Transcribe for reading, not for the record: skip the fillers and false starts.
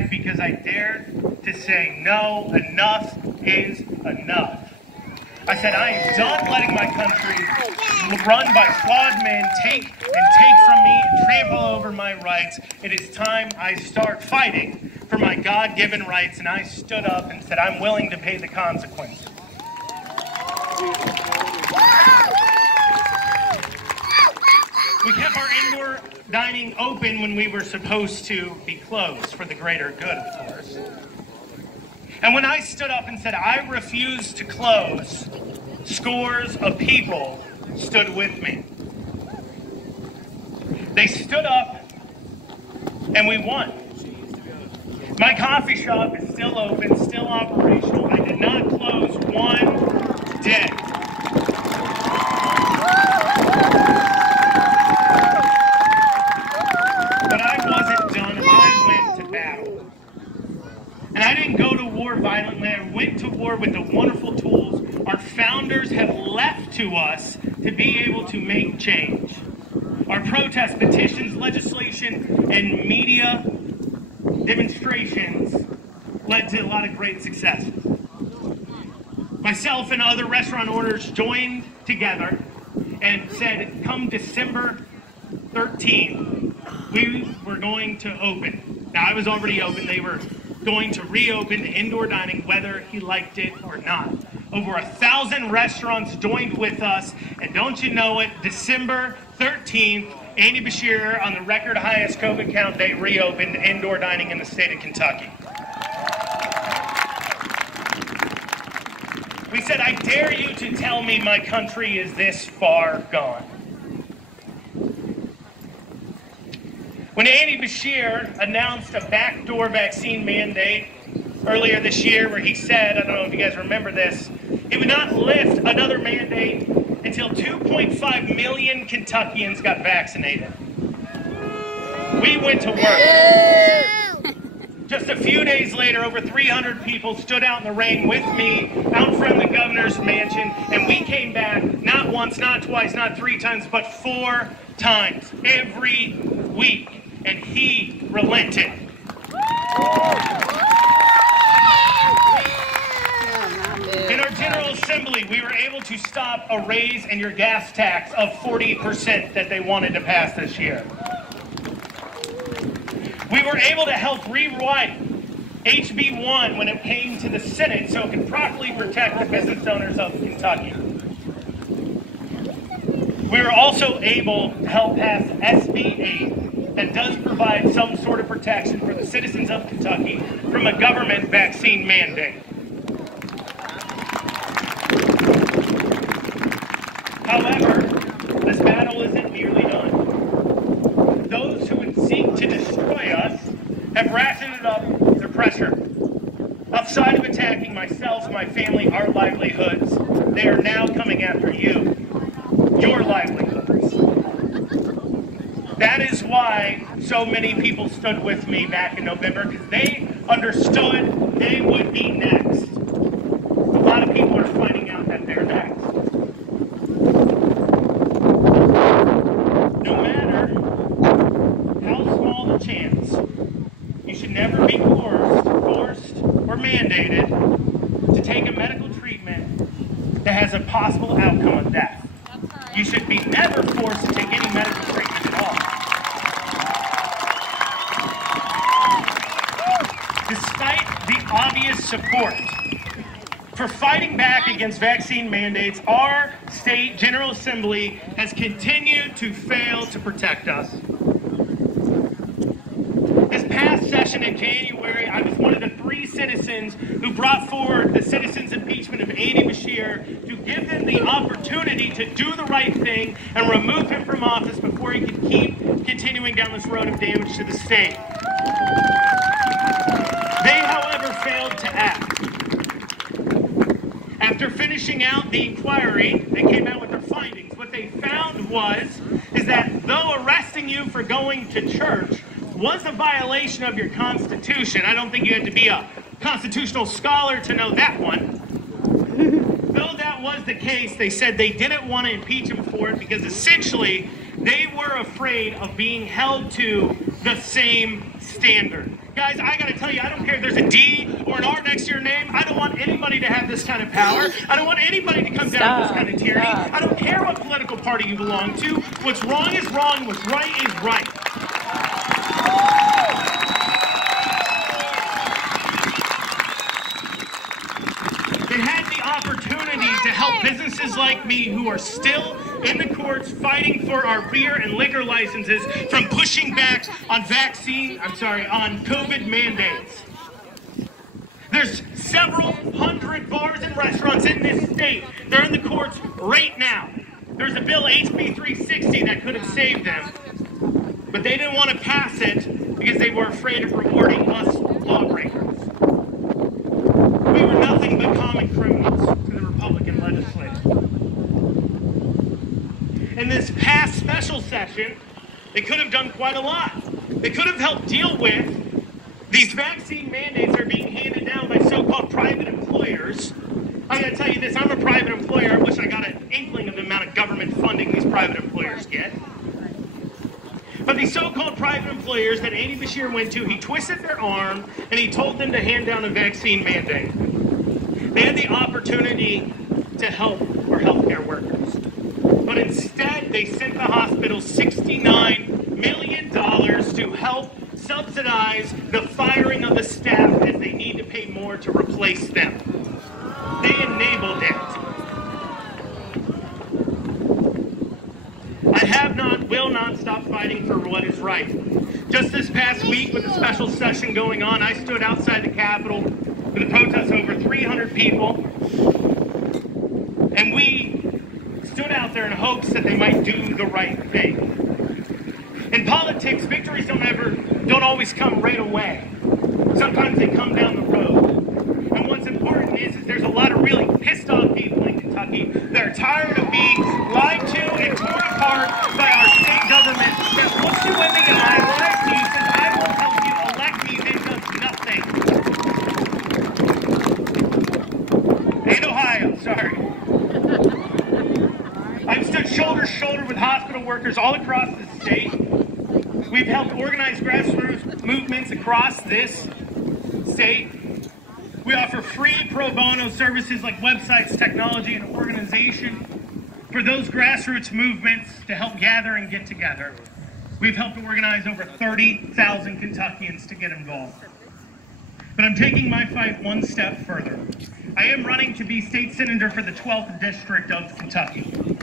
back because I dared to say, no, enough is enough. I said, I am done letting my country run by flawed men take from me and trample over my rights. It is time I start fighting for my God-given rights. And I stood up and said, I'm willing to pay the consequences. We kept our indoor dining open when we were supposed to be closed for the greater good, of course. And when I stood up and said, I refuse to close, scores of people stood with me. They stood up and we won. My coffee shop is still open, still operational. I did not close one day. But I wasn't done. I went to battle. And I didn't go to war violently. I went to war with the wonderful tools our founders have left to us to be able to make change. Our protests, petitions, legislation, and media demonstrations led to a lot of great successes. Myself and other restaurant owners joined together and said, come December 13th, we were going to open. Now, I was already open. They were going to reopen the indoor dining, whether he liked it or not. Over 1,000 restaurants joined with us, and don't you know it, December 13th, Andy Beshear, on the record highest COVID count day, reopened indoor dining in the state of Kentucky. We said, I dare you to tell me my country is this far gone. When Andy Beshear announced a backdoor vaccine mandate earlier this year, where he said, I don't know if you guys remember this, he would not lift another mandate until 2.5 million Kentuckians got vaccinated. We went to work. Just a few days later, over 300 people stood out in the rain with me out in front of the governor's mansion, and we came back not once, not twice, not 3 times, but 4 times every week, and he relented. In our General Assembly, we were able to stop a raise in your gas tax of 40% that they wanted to pass this year. We were able to help rewrite HB 1 when it came to the Senate so it could properly protect the business owners of Kentucky. We were also able to help pass SB 8 that does provide some sort of protection for the citizens of Kentucky from a government vaccine mandate. However, this battle isn't nearly done. Those who would seek to destroy us have ratcheted up their pressure. Outside of attacking myself, my family, our livelihoods, they are now coming after you, your livelihoods. That is why so many people stood with me back in November, because they understood they would be next. A lot of people are finding out that they're next. No matter how small the chance, you should never be forced, or mandated to take a medical treatment that has a possible outcome of death. You should be never forced to take any medical treatment at all. Despite the obvious support for fighting back against vaccine mandates, our state General Assembly has continued to fail to protect us. This past session in January, I was one of the 3 citizens who brought forward the citizens' impeachment of Andy Beshear to give them the opportunity to do the right thing and remove him from office before he could keep continuing down this road of damage to the state. They, however, failed to act. After finishing out the inquiry, they came out with their findings. What they found is that though arresting you for going to church was a violation of your Constitution, I don't think you had to be a constitutional scholar to know that one. Though that was the case, they said they didn't want to impeach him for it because essentially they were afraid of being held to the same standard. Guys, I gotta tell you, I don't care if there's a D or an R next to your name. I don't want anybody to have this kind of power. I don't want anybody to come down with this kind of tyranny. I don't care what political party you belong to. What's wrong is wrong. What's right is right. They had the opportunity to help businesses like me who are still in the courts fighting for our beer and liquor licenses from pushing back on on COVID mandates. There's several hundred bars and restaurants in this state. They're in the courts right now. There's a bill, HB 360, that could have saved them. But they didn't want to pass it because they were afraid of rewarding us lawbreakers. We were nothing but common criminals to the Republican legislature. In this past special session, they could have done quite a lot. They could have helped deal with these vaccine mandates that are being handed down by so-called private employers. I'm going to tell you this, I'm a private employer. I wish I got an inkling of the amount of government funding these private employers get. But these so-called private employers that Andy Beshear went to, he twisted their arm and he told them to hand down a vaccine mandate. They had the opportunity to help our healthcare workers. But instead, they sent the hospital $69 million to help subsidize the firing of the staff as they need to pay more to replace them. They enabled it. I have not, will not stop fighting for what is right. Just this past week with the special session going on, I stood outside the Capitol with a protest of over 300 people. And we stood out there in hopes that they might do the right thing. In politics, victories don't always come right away. Sometimes they come down the road. And what's important is there's a lot of really pissed off people in Kentucky that are tired of being lied to and torn apart by our state government that looks you in the eye, lies to you, says, I will help you, elect me, then does nothing. And Ohio, sorry. I've stood shoulder to shoulder with hospital workers all across the state. We've helped organize grassroots movements across this state. We offer free pro bono services like websites, technology, and organization for those grassroots movements to help gather and get together. We've helped organize over 30,000 Kentuckians to get involved. But I'm taking my fight one step further. I am running to be state senator for the 12th district of Kentucky.